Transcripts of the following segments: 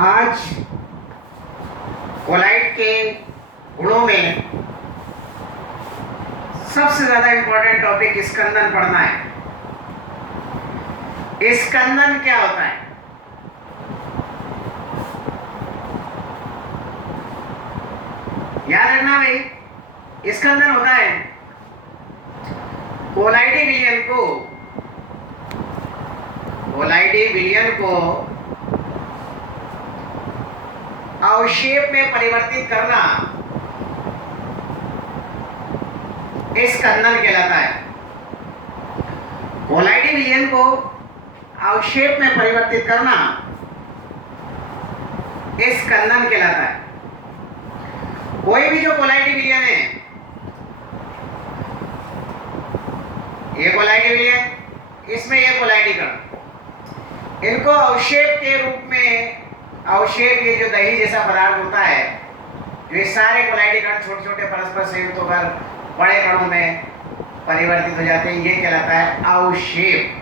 आज कोलाइड के गुणों में सबसे ज्यादा इंपॉर्टेंट टॉपिक स्कंदन पढ़ना है। स्कंदन क्या होता है? याद रखना भाई, स्कंदन होता है कोलाइडी विलयन को अवक्षेप में परिवर्तित करना स्कंदन कहलाता है। कोलाइडी विलयन को अवक्षेप में परिवर्तित करना स्कंदन कहलाता है। कोई भी जो कोलाइडी विलयन है, ये कोलाइडी विलयन, इसमें ये कोलाइडी कण, इनको अवक्षेप के रूप में, अवक्षेप ये जो दही जैसा पदार्थ होता है, ये सारे कोलाइडी कण छोटे छोटे परस्पर संयुक्त होकर बड़े कणों में परिवर्तित हो जाते हैं, ये कहलाता है अवक्षेप।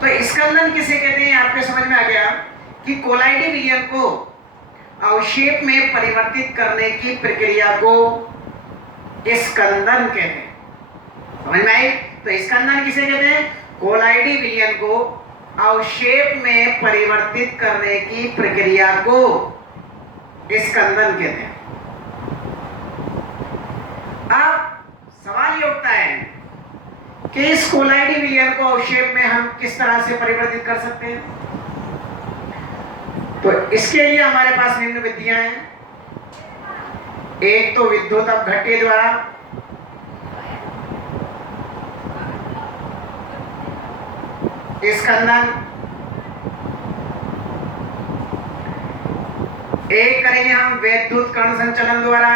तो स्कंदन किसे कहते हैं? आपके समझ में आ गया कि कोलाइडी विलयन को अवक्षेप में परिवर्तित करने की प्रक्रिया को स्कंदन कहते हैं। समझ में आई? तो स्कंदन किसे कहते हैं? कोलाइडी विलयन को अवक्षेप में परिवर्तित करने की प्रक्रिया को स्कंदन कहते हैं। अब सवाल ये उठता है कि इस कोलाइडी विलयन को अवक्षेप में हम किस तरह से परिवर्तित कर सकते हैं? तो इसके लिए हमारे पास निम्न विधियां हैं। एक तो विद्युत अपघट्य द्वारा, स्कंदन, एक करेंगे हम वैद्युत कण संचलन द्वारा,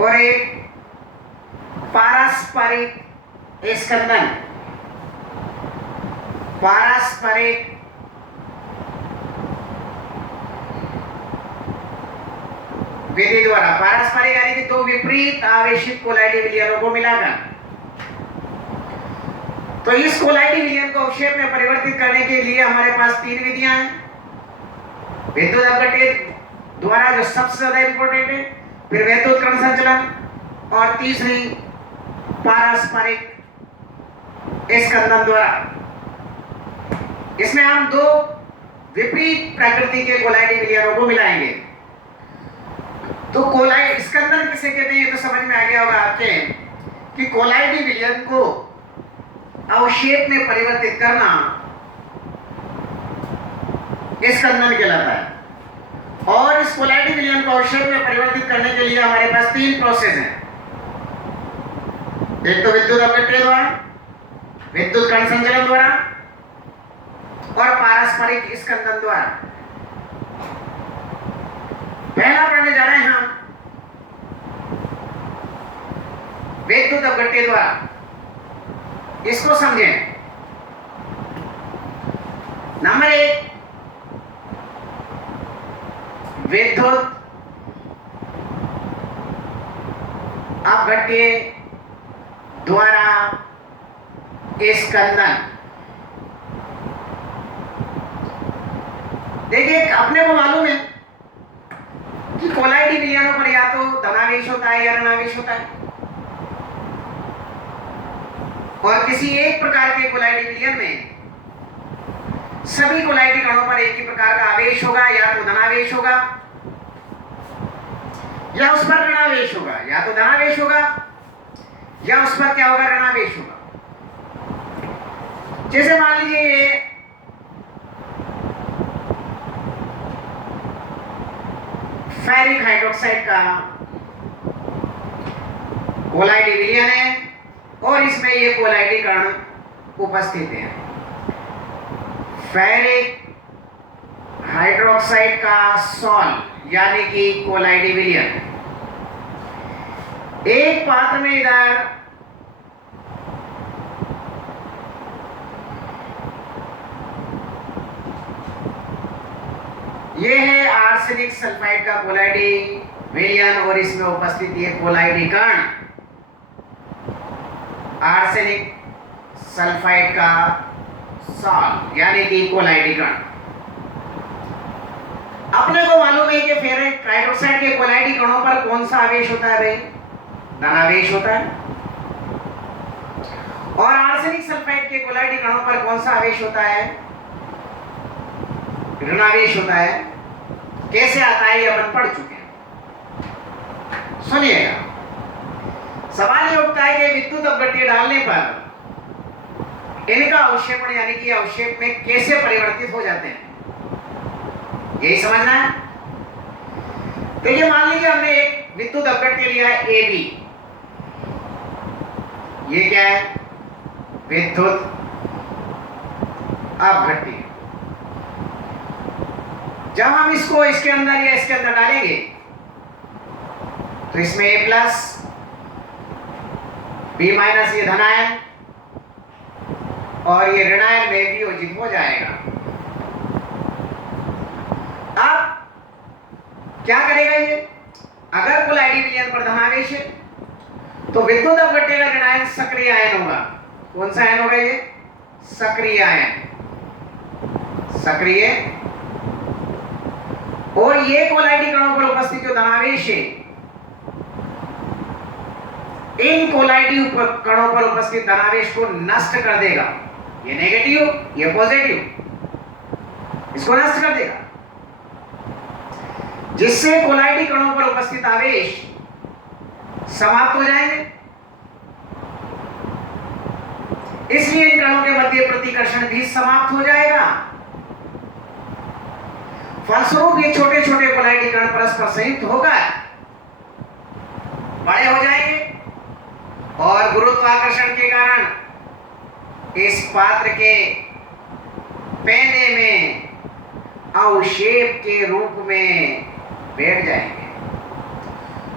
और एक पारस्परिक स्कंदन, पारस्परिक विधि द्वारा। पारस्परिक यानी कि दो विपरीत आवेशित कोलाइडी विलयनों को मिलाकर। तो इस कोलाइडी विलयन को अवक्षेप में परिवर्तित करने के लिए हमारे पास तीन विधियां हैं। विद्युत अपघट्य द्वारा जो सबसे ज्यादा इंपॉर्टेंट है, फिर वैद्युत कण संचलन, और तीसरी पारस्परिक स्कंदन द्वारा। इसमें हम दो विपरीत प्रकृति के कोलाइडी विलयनों को मिलाएंगे। तो कोलाइड स्कंदन किसे कहते हैं? ये तो समझ में आ गया होगा आपके कि कोलाइडी विलयन को अवक्षेप में परिवर्तित करना स्कंदन कहलाता है। और इस कोलाइडी विलयन को अवक्षेप में परिवर्तित करने के लिए हमारे पास तीन प्रोसेस हैं। एक तो विद्युत अपघट्य द्वारा, विद्युत कण संचलन द्वारा, और पारस्परिक स्कंदन द्वारा। पहला पढ़ने जा रहे हैं हम विद्युत अपघट्य द्वारा। इसको समझें। नंबर एक, विद्युत अपघट्य द्वारा स्कंदन। देखिए, अपने को मालूम है कि कोलाइडी विलयनों पर या तो धनावेश होता है या ऋणावेश होता है, और किसी एक प्रकार के कोलाइडी विलयन में सभी कोलाइडी कणों पर एक ही प्रकार का आवेश होगा, या तो धनावेश होगा या उस पर ऋणावेश होगा, या तो धनावेश होगा या उस पर क्या होगा? ऋणावेश होगा। जैसे मान लीजिए ये फेरिक हाइड्रोक्साइड का कोलाइडी विलयन है और इसमें ये कोलाइडी कण उपस्थित है। फेरिक हाइड्रोक्साइड का सॉल यानी कि कोलाइडी विलयन एक पात्र में इधर ये है आर्सेनिक सल्फाइड का कोलाइडी विलयन और इसमें उपस्थित ये कोलाइडी कण आर्सेनिक सल्फाइड का सॉल्ट यानी कि कोलाइडी कण। अपने को मालूम है कि फेरिक हाइड्रोक्साइड के कोलाइडी कणों पर कौन सा आवेश होता है भाई? धनावेश होता है। और आर्सेनिक सल्फाइड के कोलाइडी कणों पर कौन सा आवेश होता है? ऋणावेश होता है। कैसे आता है ये अपन पढ़ चुके हैं। सुनिएगा, सवाल ये उठता है कि विद्युत अपघट्य डालने पर इनका अवक्षेपण यानी कि अवक्षेप में कैसे परिवर्तित हो जाते हैं, यही समझना है। देखिए, मान लीजिए हमने एक विद्युत अपघट्य लिया है ए बी। ये क्या है? विद्युत अपघट्य। जब हम इसको इसके अंदर या इसके अंदर डालेंगे तो इसमें ए प्लस बी माइनस ये धनायन और ये ऋणायन में वियोजित हो जाएगा। अब क्या करेगा ये? अगर कोलाइडी विलयन पर धनावेश है तो विद्युत अपघट्य का ऋणायन सक्रिय आयन होगा। कौन सा आयन होगा ये? सक्रिय आयन। सक्रिय। और ये कोलाइडी कणों पर उपस्थित जो धनावेश है, इन कोलाइडी कणों पर उपस्थित धनावेश को नष्ट कर देगा। ये नेगेटिव, ये पॉजिटिव, इसको नष्ट कर देगा, जिससे कोलाइडी कणों पर उपस्थित आवेश समाप्त हो जाएंगे। इसलिए इन कणों के मध्य प्रतिकर्षण भी समाप्त हो जाएगा। फलस्वरूप ये छोटे छोटे कोलाइडी कण परस्पर संयुक्त होकर बड़े हो जाएंगे और गुरुत्वाकर्षण के कारण इस पात्र के पैने में अवक्षेप के रूप में बैठ जाएंगे।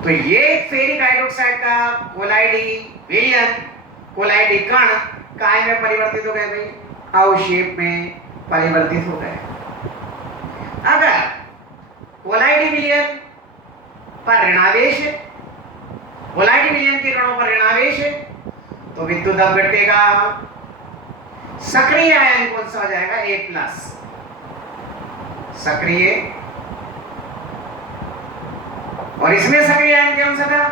तो ये फेरिक हाइड्रोक्साइड का कोलाइडी विलयन, कोलाइडी कण काय में परिवर्तित हो गए भाई? अवक्षेप में परिवर्तित हो गए। अगर कोलाइडी विलयन पर ऋणावेश है, कोलाइडी विलयन के कणों पर ऋणावेश है, तो विद्युत अपघट्य का सक्रिय आयन कौन सा हो जाएगा? ए प्लस। सक्रिय। और इसमें सक्रिय आयन कौन सा था?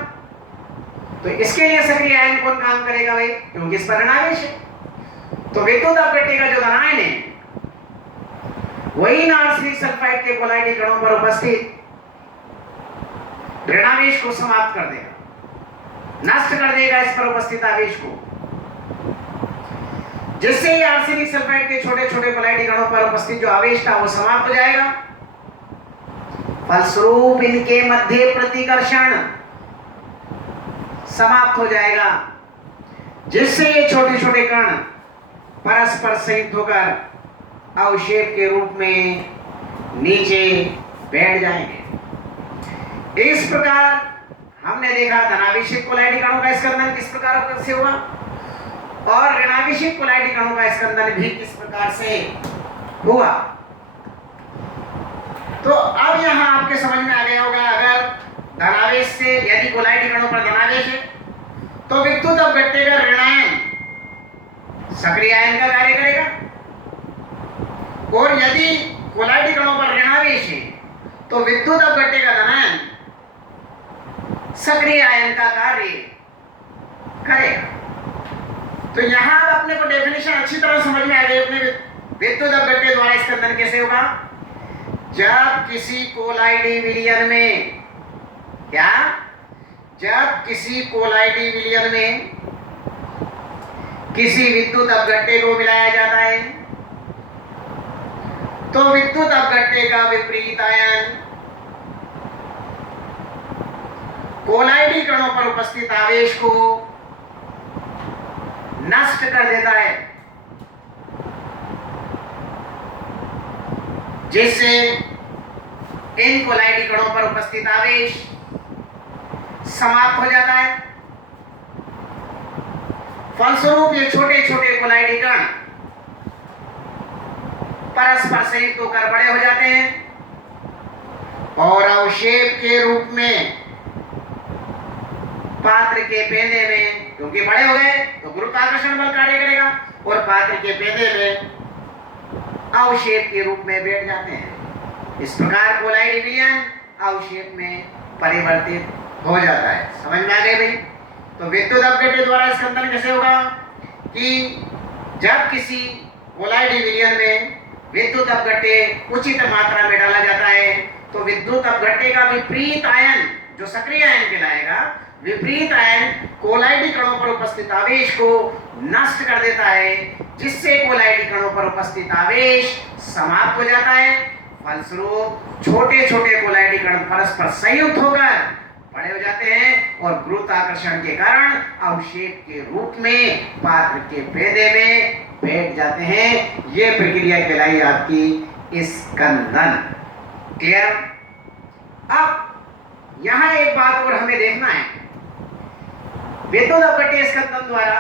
तो इसके लिए सक्रिय आयन कौन काम करेगा भाई? क्योंकि इस पर ऋणावेश है। तो विद्युत अपघट्य का जो धनायन है वही आर्सेनिक सल्फाइड के कोलाइडी कणों पर उपस्थित ऋणावेश को समाप्त कर देगा, नष्ट कर देगा इस पर उपस्थित आवेश को, जिससे ही आर्सेनिक सल्फाइड के छोटे छोटे कोलाइडी कणों पर उपस्थित जो आवेश था वो समाप्त हो जाएगा। फलस्वरूप इनके मध्य प्रतिकर्षण समाप्त हो जाएगा, जिससे ये छोटे छोटे कण परस्पर संयुक्त होकर अवक्षेप के रूप में नीचे बैठ जाएंगे। इस प्रकार हमने देखा धनावेशित कोलाइडी कणों का स्कंदन किस प्रकार से हुआ और ऋणावेशित कोलाइडी कणों का स्कंदन भी किस प्रकार से हुआ। तो अब यहां आपके समझ में आ गया होगा, अगर धनावेश से यदि कोलाइडी कणों पर धनावेश है तो विद्युत अपघट्य का ऋणायन सक्रिय आयन का कार्य करेगा, और यदि कोलाइडी कणों पर ऋणावेश है तो विद्युत अपघट्य का धनायन सक्रिय आयन का कार्य करेगा। तो यहां अब अपने को डेफिनेशन अच्छी तरह समझ में आ गई अपने विद्युत अपघट्य द्वारा स्कंदन कैसे होगा। जब किसी कोलाइडी विलयन में क्या जब किसी कोलाइडी विलयन में किसी विद्युत अपघट्य को मिलाया जाता है तो विद्युत अपघट्य का विपरीत आयन कोलाइडी कणों पर उपस्थित आवेश को नष्ट कर देता है, जिससे इन कोलाइडी कणों पर उपस्थित आवेश समाप्त हो जाता है। फलस्वरूप ये छोटे छोटे कोलाइडी कण परस्पर संयुक्त होकर बड़े हो जाते हैं और अवक्षेप के रूप में पात्र के पेंदे में क्योंकि बड़े हो गए तो गुरुत्वाकर्षण बल कार्य करेगा और पात्र के पेदे में अवक्षेप के रूप में बैठ जाते हैं। इस प्रकार कोलाइडी विलयन अवक्षेप में परिवर्तित हो जाता है। समझ में आ गई भाई? तो विद्युत अपघट्य द्वारा स्कंदन कैसे होगा कि जब किसी कोलाइडी विलयन में विद्युत अपघट्य उचित मात्रा में डाला जाता है तो विद्युत अपघट्य का विपरीत आयन जो सक्रिय आयन कहलाएगा, विपरीत आयन कोलाइडी कणों पर उपस्थित आवेश को नष्ट कर देता है, जिससे कोलाइडी कणों पर उपस्थित आवेश समाप्त हो जाता है। फलस्वरूप छोटे छोटे कोलाइडी कण परस्पर संयुक्त होकर बड़े हो जाते हैं और गुरुत्वाकर्षण के कारण अवक्षेप के रूप में पात्र के पेदे में बैठ जाते हैं। यह प्रक्रिया कहलाई आपकी स्कंदन। क्लियर? अब यहां एक बात और हमें देखना है, विद्युत अपघट्य स्कंदन द्वारा,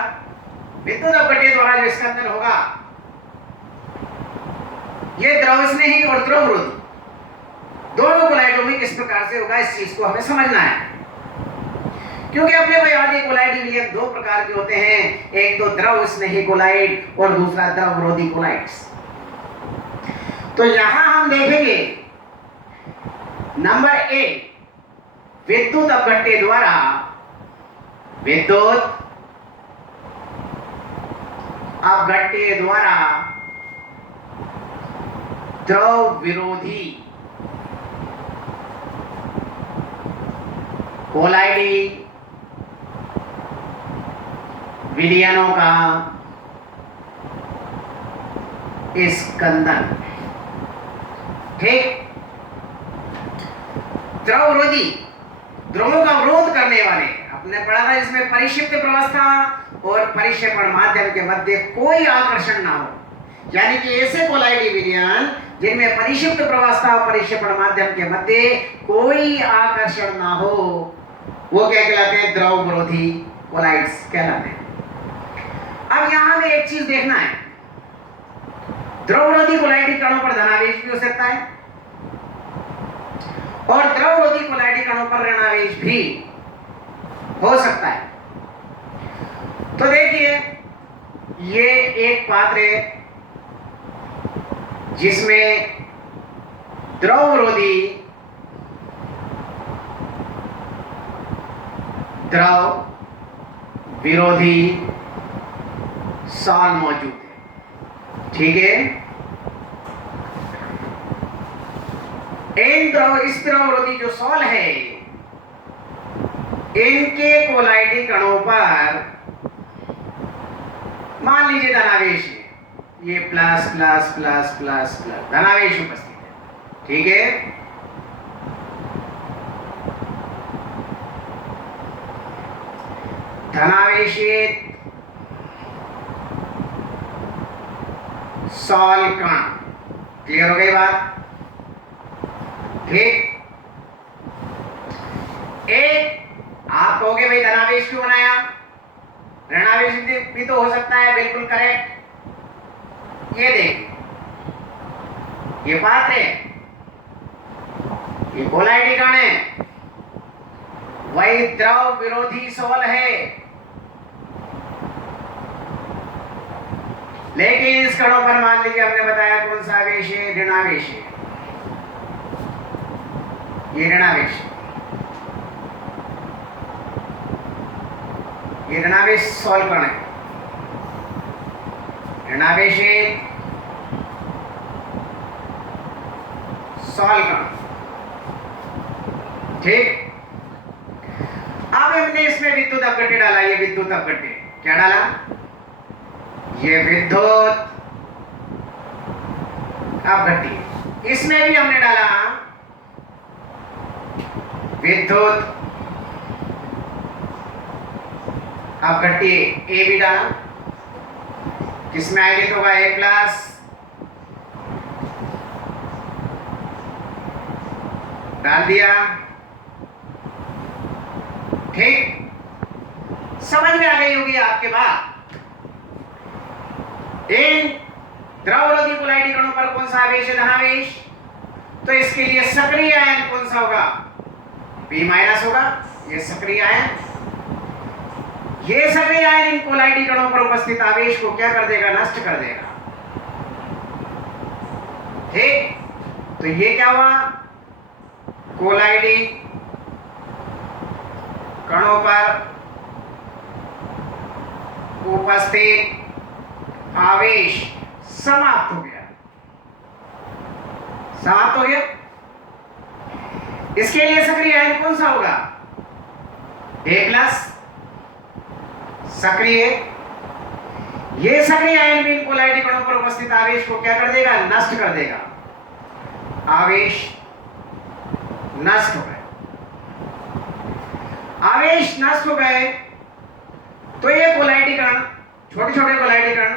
विद्युत अपघट्य द्वारा जो स्कंदन होगा यह द्रवस्नेही और द्रवरोधी दोनों कोलाइडों में किस प्रकार से होगा, इस चीज को हमें समझना है। क्योंकि अपने को याद है कोलाइडी विलयन दो प्रकार के होते हैं, एक तो द्रव स्नेही कोलाइड और दूसरा द्रव विरोधी कोलाइड्स। तो यहां हम देखेंगे नंबर ए, विद्युत अपघट्य द्वारा, विद्युत अपघट्य द्वारा द्रव विरोधी कोलाइडी विलयनों का स्कंदन। ठीक? द्रव विरोधी, द्रवों का विरोध करने वाले, आपने पढ़ा था इसमें परिक्षिप्त प्रवस्था और परिक्षेपण माध्यम के मध्य कोई आकर्षण ना हो, यानी कि ऐसे कोलाइडी विलयन जिनमें परिक्षिप्त प्रवस्था और परिक्षेपण माध्यम के मध्य कोई आकर्षण ना हो, वो क्या कहलाते हैं? द्रव विरोधी कोलाइड्स कहलाते हैं। अब यहां में एक चीज देखना है, द्रव विरोधी कोलाइडी कणों पर धनावेश भी हो सकता है और द्रव विरोधी कोलाइडी कणों पर ऋणावेश भी हो सकता है। तो देखिए ये एक पात्र है जिसमें द्रव विरोधी, द्रव विरोधी सॉल मौजूद है। ठीक है? इन द्रव, इस द्रव विरोधी जो सॉल है, इनके कोलाइडी कणों पर मान लीजिए धनावेश है, ये plus plus plus plus plus धनावेश उपस्थित है। ठीक है? धनावेशित सॉल कण। क्लियर हो गई बात? ठीक? एक आप कहोगे भाई धनावेश क्यों बनाया, ऋणावेश भी तो हो सकता है। बिल्कुल करेक्ट। ये देखिए ये पात्र है, ये कोलाइडी कण है, वही द्रव विरोधी सॉल है, लेकिन इस कणों पर मान लीजिए हमने बताया कौन सा आवेश है? ऋणावेश है। ये ऋणावेश, ये ऋणावेश सॉल कण है, ऋणावेश सॉल कण। ठीक? अब हमने इसमें विद्युत अपघट्य डाला, ये विद्युत अपघट्य क्या डाला? ये विद्युत अपघट्य। इसमें भी हमने डाला विद्युत अपघट्य, ए भी डाला। किसमें आएगी तो होगा ए प्लस, डाल दिया। ठीक? समझ में आ गई होगी आपके बात। इन द्रव विरोधी कोलाइडी कणों पर कौन सा आवेश है? धनावेश। तो इसके लिए सक्रिय आयन कौन सा होगा? B- होगा। ये सक्रिय आयन, ये सभी आयन इन कोलाइडी कणों पर उपस्थित आवेश को क्या कर देगा? नष्ट कर देगा। ठीक, तो ये क्या हुआ? कोलाइडी कणों पर उपस्थित आवेश समाप्त हो गया। समाप्त हो गया। इसके लिए सक्रिय आयन कौन सा होगा? A+ सक्रिय। ये सक्रिय आयन भी कोलाइडी कणों पर उपस्थित आवेश को क्या कर देगा? नष्ट कर देगा। आवेश नष्ट हो गए। आवेश नष्ट हो गए तो ये कोलाइडी कण, छोटे छोटे कोलाइडी कण,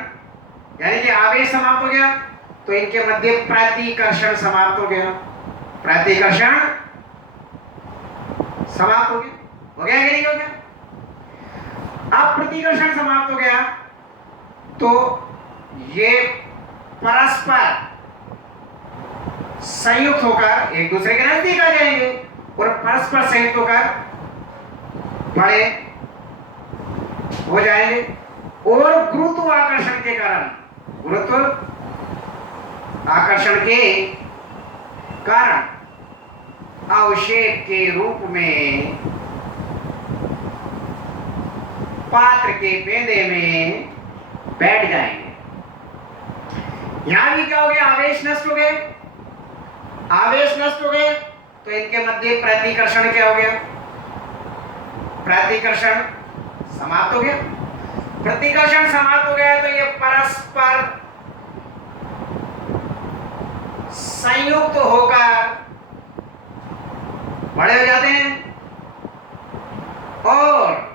यानी कि आवेश समाप्त हो गया तो इनके मध्य प्रतिकर्षण समाप्त हो गया। प्रतिकर्षण समाप्त हो गया। हो गया कि नहीं हो गया? अब प्रतिकर्षण समाप्त हो गया तो ये परस्पर संयुक्त होकर एक दूसरे के नजदीक आ जाएंगे और परस्पर संयुक्त होकर बड़े हो जाएंगे और गुरुत्वाकर्षण के कारण, गुरुत्व आकर्षण के कारण अवक्षेप के रूप में पात्र के पेंदे में बैठ जाएंगे। यहां भी क्या हो गया? आवेश नष्ट हो गए। आवेश नष्ट हो गए तो इनके मध्य प्रतिकर्षण क्या हो गया? प्रतिकर्षण समाप्त हो गया। प्रतिकर्षण समाप्त हो गया तो ये परस्पर संयुक्त होकर बड़े हो जाते हैं और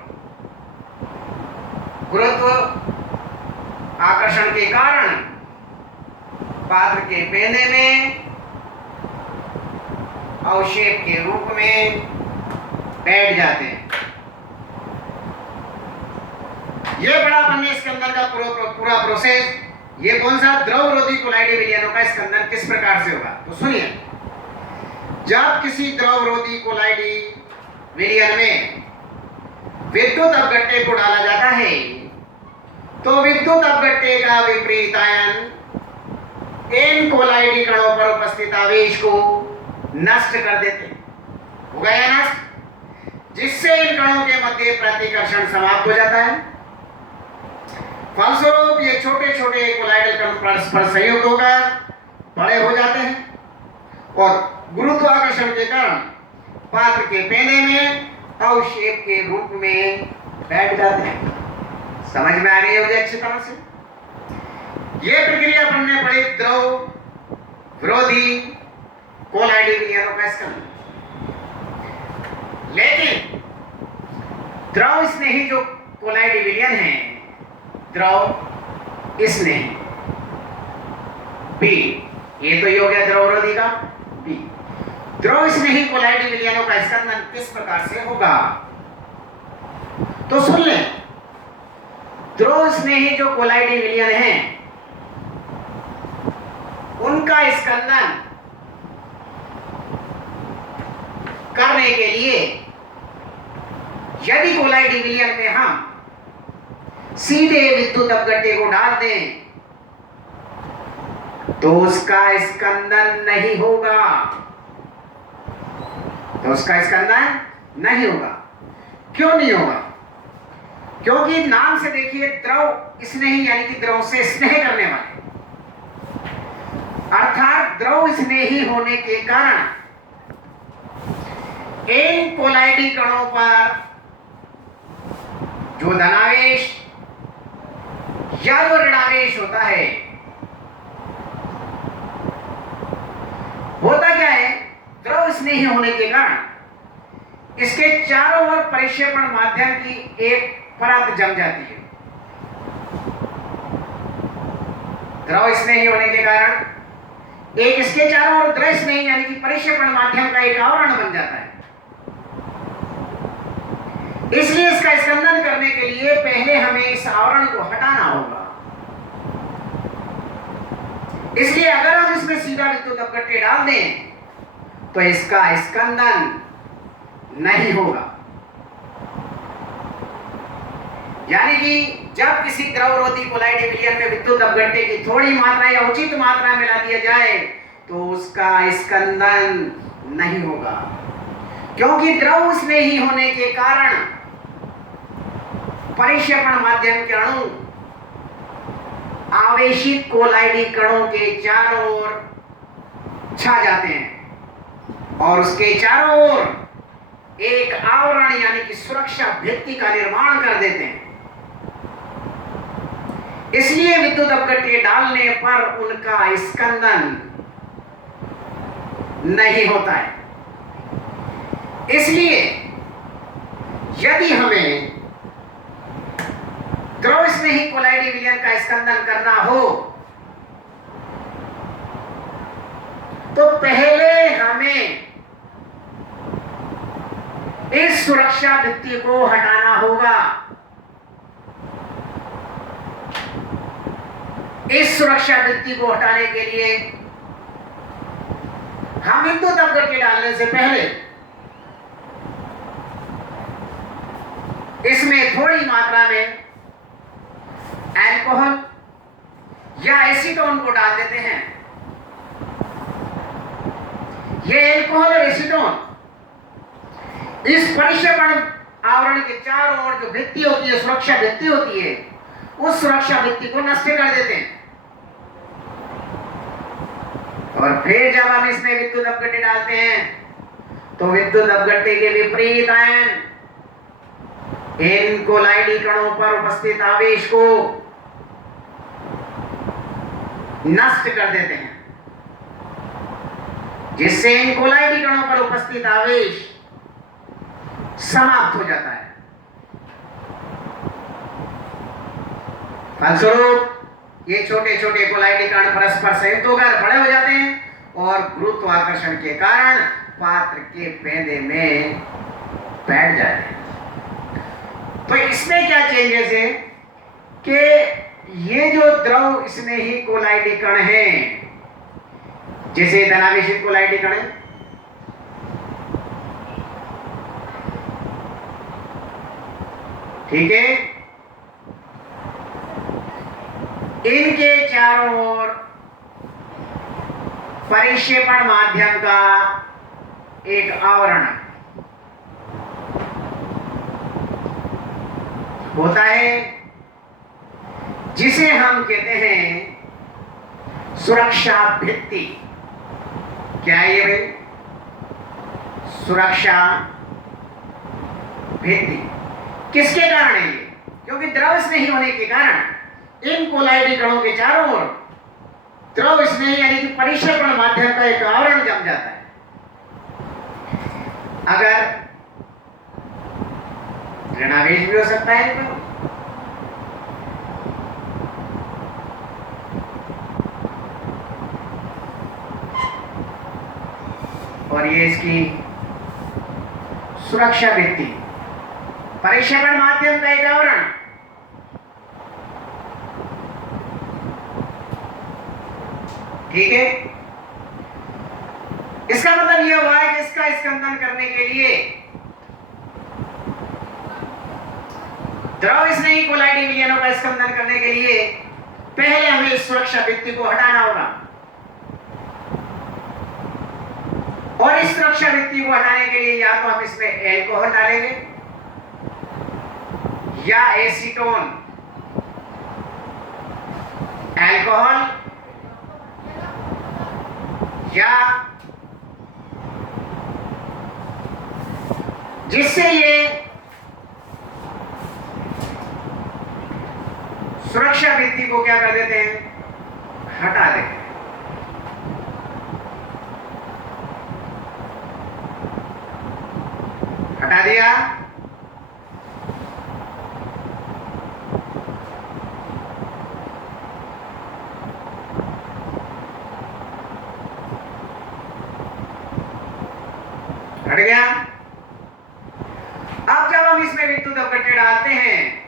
गुरुत्व आकर्षण के कारण पात्र के पेंदे में अवक्षेप के रूप में बैठ जाते हैं। यह बड़ा बनने इसके अंदर का पूरा प्रोसेस, ये कौन सा? द्रवरोधी कोलाइडी विलयनों का स्कंदन किस प्रकार से होगा? तो सुनिए, जब किसी द्रवरोधी कोलाइडी विलयन में विद्युत अपघट्य को डाला जाता है तो विद्युत अपघट्य का विपरीत आयन इन कोलाइडी कणों पर उपस्थित आवेश को नष्ट कर देते हैं। हो गया नष्ट, जिससे इन कणों के मध्य प्रतिकर्षण समाप्त हो जाता है। फलस्वरूप ये छोटे छोटे कोलाइडल कण परस्पर संयुक्त होकर बड़े हो जाते हैं और गुरुत्वाकर्षण के कारण पात्र के पेंदे में अवक्षेप के रूप में बैठ जाते हैं। समझ में आ गई होगी अच्छी तरह से? यह प्रक्रिया बनने पड़ी द्रव विरोधी कोलाइडी विलयनों का स्कंदन। लेकिन द्रव स्नेही जो कोलाइडी विलयन है, द्रव स्नेही बी, ये तो ये हो गया द्रव विरोधी का बी। द्रव स्नेही कोलाइडी विलयनों का स्कंदन किस प्रकार से होगा? तो सुन लें, द्रव स्नेही जो कोलाइडी विलयन हैं उनका स्कंदन करने के लिए यदि कोलाइडी विलयन में हम सीधे विद्युत अपघट्य को डाल दें तो उसका स्कंदन नहीं होगा। तो उसका स्कंदन नहीं होगा। क्यों नहीं होगा? क्योंकि नाम से देखिए, द्रव स्नेही यानी कि द्रव से स्नेह करने वाले, अर्थात द्रव स्नेही होने के कारण इन कोलाइडी कणों पर जो धनावेश या जो ऋणावेश होता है, होता क्या है? द्रव स्नेही होने के कारण इसके चारों ओर परिक्षेपण माध्यम की एक परत जम जाती है। द्रव स्नेही होने के कारण एक इसके चारों ओर द्रव स्नेही यानी कि परिक्षेपण माध्यम का एक आवरण बन जाता है। इसलिए इसका स्कंदन करने के लिए पहले हमें इस आवरण को हटाना होगा। इसलिए अगर हम इसमें सीधा विद्युत अपघट्य डाल दें तो इसका स्कंदन नहीं होगा। यानी कि जब किसी द्रवरोधी कोलाइडी विलयन में विद्युत अपघट्य की थोड़ी मात्रा या उचित मात्रा मिला दिया जाए तो उसका स्कंदन नहीं होगा, क्योंकि द्रव स्नेही होने के कारण परिक्षेपण माध्यम के अणु आवेशित कोलाइडी कणों के चारों ओर छा जाते हैं और उसके चारों ओर एक आवरण यानी कि सुरक्षा भित्ति का निर्माण कर देते हैं। इसलिए विद्युत अपघट्य डालने पर उनका स्कंदन नहीं होता है। इसलिए यदि हमें द्रव स्नेही कोलाइडी विलयन का स्कंदन करना हो तो पहले हमें इस सुरक्षा भित्ति को हटाना होगा। इस सुरक्षा भित्ति को हटाने के लिए हम विद्युत अपघट्य डालने से पहले इसमें थोड़ी मात्रा में अल्कोहल या एसीटोन को डाल देते हैं। यह अल्कोहल और एसीटोन इस परिक्षेपण आवरण के चारों ओर जो भित्ति होती है, सुरक्षा भित्ति होती है, उस सुरक्षा भित्ति को नष्ट कर देते हैं। और फिर जब हम इसमें विद्युत अपघट्य डालते हैं तो विद्युत अपघट्य के विपरीत आयन इन कोलाइडी कणों पर उपस्थित आवेश को नष्ट कर देते हैं, जिससे इन कोलाइडी कणों पर उपस्थित आवेश समाप्त हो जाता है। फलस्वरूप ये छोटे छोटे कोलाइडी कण परस्पर संयुक्त होकर बड़े हो जाते हैं और गुरुत्वाकर्षण के कारण पात्र के पेंदे में बैठ जाते हैं। तो इसमें क्या चेंजेस है कि ये जो द्रव स्नेही कोलाइडी कण हैं, जैसे धनावेशित कोलाइडी कण है, ठीक है, इनके चारों ओर परिक्षेपण माध्यम का एक आवरण होता है, जिसे हम कहते हैं सुरक्षा भित्ति। क्या है ये भाई? सुरक्षा भित्ति। किसके कारण है ये? क्योंकि द्रव स्नेही होने के कारण इन कोलाइडी कणों के चारों ओर द्रव स्नेही यानी कि परिक्षेपण माध्यम का एक आवरण जम जाता है। अगर ऋणावेश भी हो सकता है तो और ये इसकी सुरक्षा भित्ति, परिक्षेपण माध्यम का एक आवरण। ठीक है, इसका मतलब यह हुआ है कि इसका स्कंदन करने के लिए द्रव स्नेही कोलाइडी विलयनों का स्कंदन करने के लिए पहले हमें इस सुरक्षा भित्ति को हटाना होगा, और इस सुरक्षा भित्ति को हटाने के लिए या तो हम इसमें एल्कोहल डालेंगे या एसीटोन। एल्कोहल या जिससे ये सुरक्षा भित्ति को क्या कर देते हैं? हटा देते हैं। हटा दिया, हट गया। अब जब हम इसमें विद्युत अपघट्य डालते हैं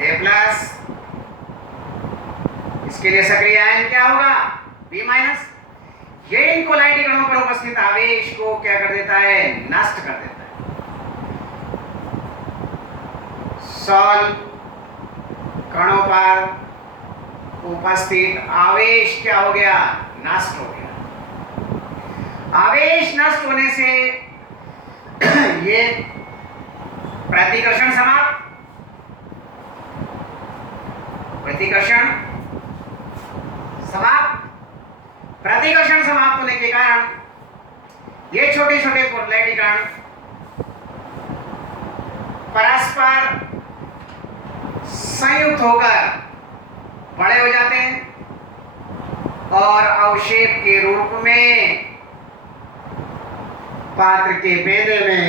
A प्लस, इसके लिए सक्रिय आयन क्या होगा? B minus. ये इन कोलाइडी कणों पर उपस्थित आवेश को क्या कर देता है, नष्ट कर देता है। सॉल्व कणों पर उपस्थित आवेश क्या हो गया, नष्ट हो गया। आवेश नष्ट होने से ये प्रतिकर्षण समाप्त, प्रतिकर्षण समाप्त। प्रतिकर्षण समाप्त होने के कारण ये छोटे छोटे कोलाइडी कण परस्पर संयुक्त होकर बड़े हो जाते हैं और अवक्षेप के रूप में पात्र के पेंदे में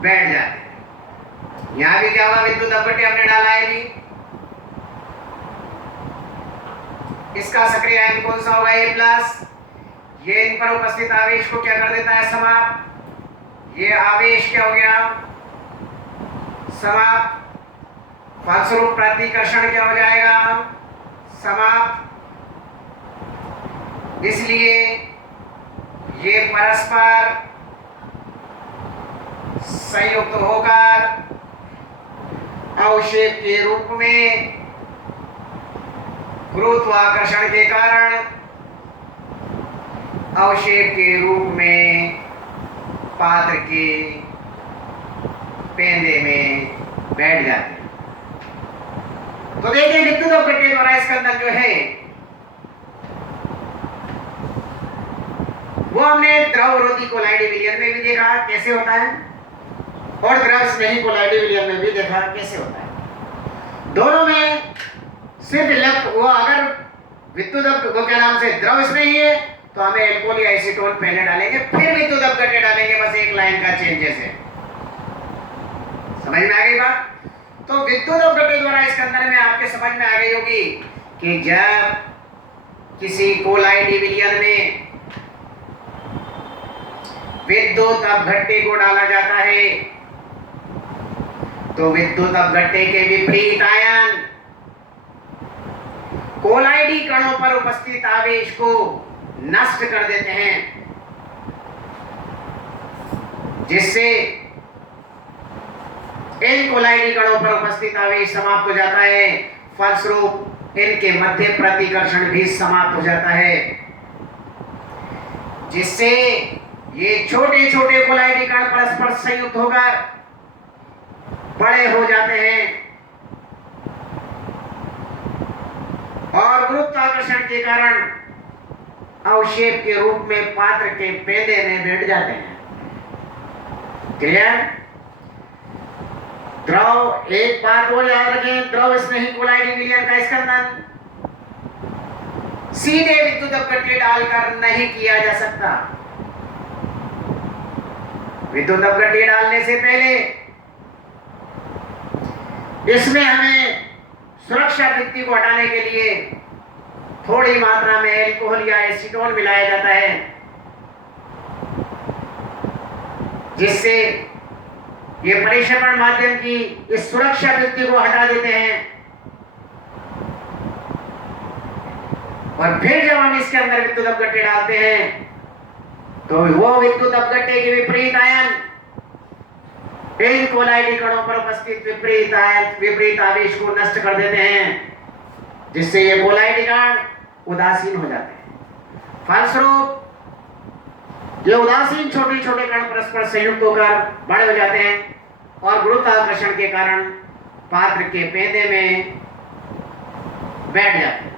बैठ जाते हैं। यहां भी क्या होगा, विद्युत अपघट्य हमने डाला है जी, इसका सक्रिय आयन कौन सा होगा, A+। ये इन पर उपस्थित आवेश को क्या कर देता है, समाप्त। ये आवेश क्या हो गया, समाप्त। फलस्वरूप प्रतिकर्षण क्या हो जाएगा, समाप्त। इसलिए ये परस्पर संयुक्त होकर अवक्षेप के रूप में गुरुत्वाकर्षण के कारण अवक्षेप के रूप में पात्र के पेंदे में बैठ जाते हैं। तो देखिए विद्युत अपघट्य द्वारा इसके अंदर जो है वो हमने द्रवरोधी कोलाइडी विलयन में भी देखा कैसे होता है, और द्रव स्नेही कोलाइडी विलयन में भी देखा कैसे होता है। दोनों में सिर्फ वो अगर विद्युत वो क्या नाम से द्रव स्नेही है तो हमें एल्कोहल या एसीटोन पहले डालेंगे, फिर विद्युत अपघट्य डालेंगे, बस एक लाइन का चेंजेस है। समझ में आ गई बात। तो विद्युत अपघट्य द्वारा इसके अंदर में आपके समझ में आ गई होगी कि जब किसी कोलाइडी विलयन में विद्युत अपघट्य को डाला जाता है तो विद्युत अपघट्य के विपरीत आयन कोलाइडी कणों पर उपस्थित आवेश को नष्ट कर देते हैं, जिससे इन कोलाइडी कणों पर उपस्थित आवेश समाप्त हो जाता है। फलस्वरूप इनके मध्य प्रतिकर्षण भी समाप्त हो जाता है, जिससे ये छोटे छोटे कोलाइडी कण परस्पर संयुक्त होकर बड़े हो जाते हैं और गुरुत्वाकर्षण के कारण अवक्षेप के रूप में पात्र के पेंदे में बैठ जाते हैं। क्लियर। द्रव, एक बात और याद रखें, द्रव स्नेही कोलाइडी विलयन का स्कंदन सीधे विद्युत अपघट्य डालकर नहीं किया जा सकता। विद्युत अपघट्य डालने से पहले इसमें हमें सुरक्षा वृत्ति को हटाने के लिए थोड़ी मात्रा में एल्कोहल या एसीटोन मिलाया जाता है, जिससे ये परिक्षेपण माध्यम की इस सुरक्षा वृत्ति को हटा देते हैं और फिर जब हम इसके अंदर विद्युत अपघट्य डालते हैं तो वो विद्युत अपघट्य के विपरीत आयन इन कोलाइडी कणों पर उपस्थित विपरीत आवेश को नष्ट कर देते हैं, जिससे ये कोलाइडी कण उदासीन हो जाते हैं। फलस्वरूप ये उदासीन छोटे छोटे कण परस्पर संयुक्त होकर बड़े हो जाते हैं और गुरुत्वाकर्षण के कारण पात्र के पेंदे में बैठ जाते हैं।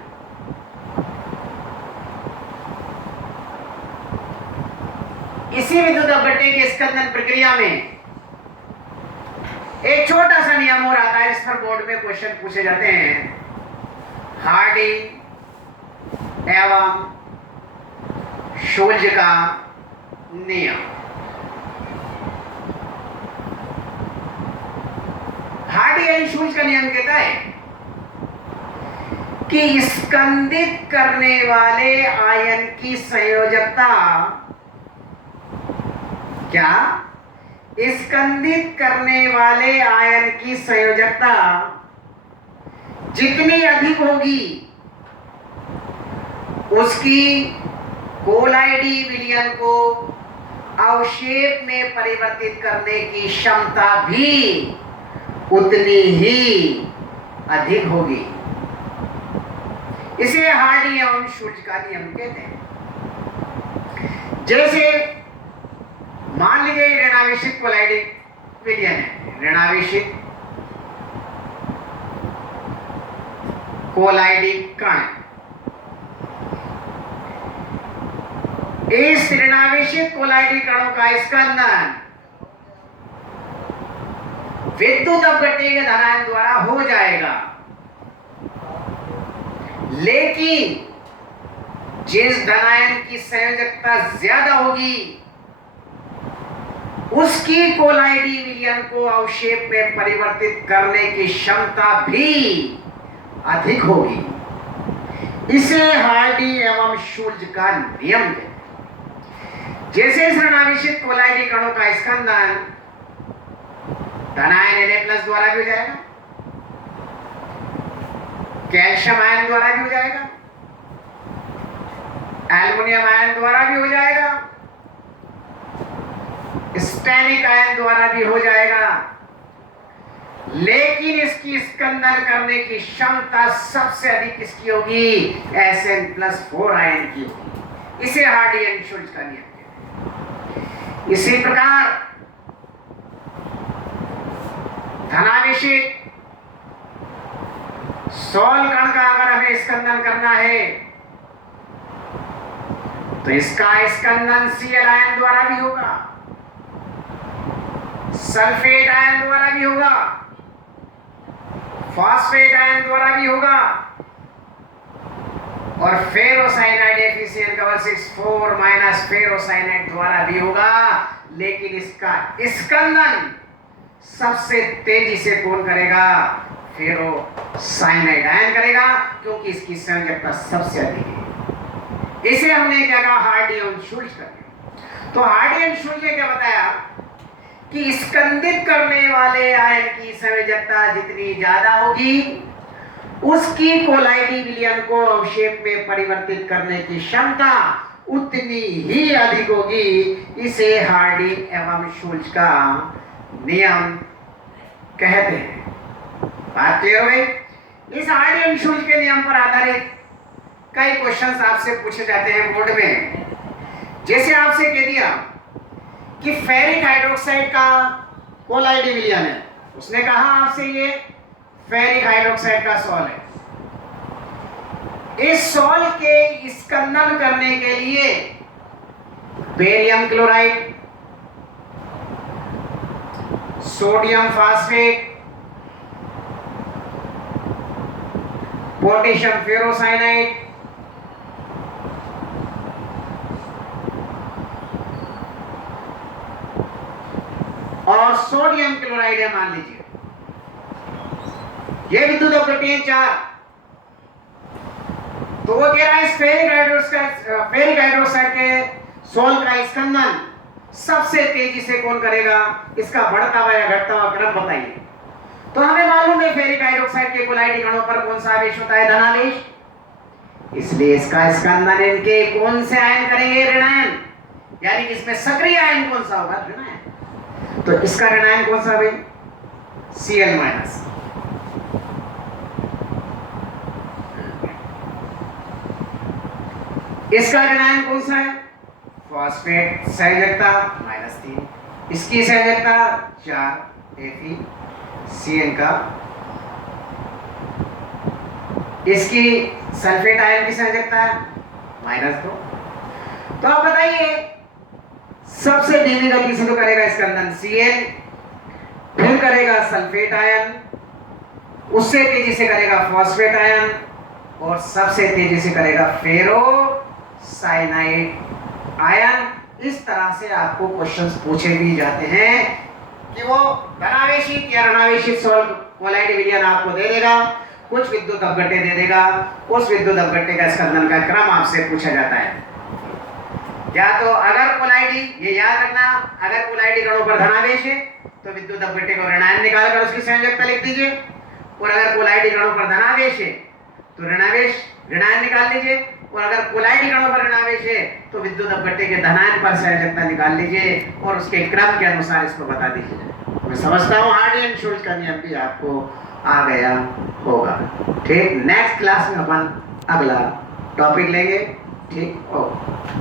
इसी विद्युत अपघट्य की स्कंदन प्रक्रिया में एक छोटा सा नियम और आता है, इस पर बोर्ड में क्वेश्चन पूछे जाते हैं। हार्डी एवं शोल्ज का नियम। हार्डी एवं शोल्ज का नियम कहता है कि स्कंदित करने वाले आयन की संयोजकता क्या, स्कंदित करने वाले आयन की संयोजकता जितनी अधिक होगी उसकी कोलाइडी विलयन को अवक्षेप में परिवर्तित करने की क्षमता भी उतनी ही अधिक होगी। इसे हार्डी एवं शुल्ज का नियम कहते हैं। जैसे मान लीजिए ऋणावेशित कोलाइडी विलयन है, ऋणावेशित कोलाइडी कण, इस ऋणावेशित कोलाइडी कणों का स्कंदन विद्युत अपघट्य के धनायन द्वारा हो जाएगा, लेकिन जिस धनायन की संयोजकता ज्यादा होगी उसकी कोलाइडी विलयन को अवक्षेप में परिवर्तित करने की क्षमता भी अधिक होगी। इसे हार्डी एवं शुल्ज का नियम कहते हैं। जैसे इस ऋणावेशित कोलाइडी कणों का स्कंदन धनायन Na+ द्वारा भी हो जाएगा, कैल्शियम आयन द्वारा भी हो जाएगा, एल्युमिनियम आयन द्वारा भी हो जाएगा, स्टैनिक आयन द्वारा भी हो जाएगा, लेकिन इसकी स्कंदन करने की क्षमता सबसे अधिक किसकी होगी? Sn+4 आयन की होगी। इसे हार्डी एंड शुल्ज का नियम कहते हैं। इसी प्रकार धनावेशित सोल कण का अगर हमें स्कंदन करना है तो इसका स्कंदन Cl आयन द्वारा भी होगा, सल्फेट आयन द्वारा भी होगा, फॉस्फेट आयन द्वारा भी होगा और फेरोसाइनाइड Fe4 फेरोसाइनाइड द्वारा भी होगा। लेकिन इसका स्कंदन सबसे तेजी से कौन करेगा? फेरोसाइनाइड आयन करेगा, क्योंकि इसकी संयोजकता सबसे अधिक है। इसे हमने क्या कहा? हार्डी एंड शुल्ज करके। तो हार्डी एंड शुल्ज ने क्या बताया कि स्कंदित करने वाले आयन की संयोजकता जितनी ज्यादा होगी उसकी कोलाइडी विलयन को अवक्षेप में परिवर्तित करने की क्षमता उतनी ही अधिक होगी। इसे हार्डी एवं शुल्ज का नियम कहते हैं। बात क्लियर हो गई? इस हार्डी एंड शुल्ज के नियम पर आधारित कई क्वेश्चंस आपसे पूछे जाते हैं बोर्ड में। जैसे आपसे कह दिया कि फेरिक हाइड्रोक्साइड का कोलाइडी विलयन है, उसने कहा आपसे ये फेरिक हाइड्रोक्साइड का सॉल है। इस सॉल के स्कंदन करने के लिए barium chloride, sodium phosphate, potassium ferrocyanide, और सोडियम क्लोराइड है, मान लीजिए ये विद्युत अपघट्य हैं 4। तो वो कह रहा है इस फेरिक हाइड्रोक्साइड के सोल का स्कंदन सबसे तेजी से कौन करेगा? इसका बढ़ता हुआ या घटता हुआ क्रम बताइए। तो हमें मालूम है फेरिक हाइड्रोक्साइड के कोलाइडी कणों पर कौन सा आवेश होता है? धनावेश। इसलिए इसका स्कंदन इनके कौन से आयन करेंगे? ऋणायन। यानी कि इसमें सक्रिय आयन कौन सा होगा? ऋणायन। तो इसका ऋणायन कौन सा है? Cl-। इसका ऋणायन कौन सा है? फॉस्फेट। संयोजकता -3, इसकी संयोजकता 4 FeCN का, इसकी सल्फेट आयन की संयोजकता -2। तो आप बताइए सबसे धीमी गति से तो करेगा स्कंदन Cl, फिर करेगा सल्फेट आयन, उससे तेजी से करेगा फॉस्फेट आयन और सबसे तेजी से करेगा फेरोसाइनाइड आयन। इस तरह से आपको क्वेश्चंस पूछे भी जाते हैं कि वो धनावेशित या ऋणावेशित सोल कोलाइडी विलयन आपको दे देगा, कुछ विद्युत अपघट्य दे देगा, उस विद्युत अपघट्य का स्कंदन का क्रम आपसे पूछा जाता है। या तो अगर कोलाइडी, ये याद रखना, अगर कोलाइडी कणों पर धनावेश है तो विद्युत अपघट्य को ऋणायन निकालकर उसकी संयोजकता लिख दीजिए, और अगर कोलाइडी कणों पर धनावेश है तो ऋणायन निकाल लीजिए और अगर कोलाइड कणों परिणाम है तो विद्युत अपघट्य के धनायन पर संयोजकता निकाल लीजिए और उसके क्रम के अनुसार इसको बता दीजिए। मैं समझता हूँ हार्डी एंड शुल्क का नियम भी आपको आ गया होगा। ठीक, नेक्स्ट क्लास में अपन अगला टॉपिक लेंगे। ठीक, ओके।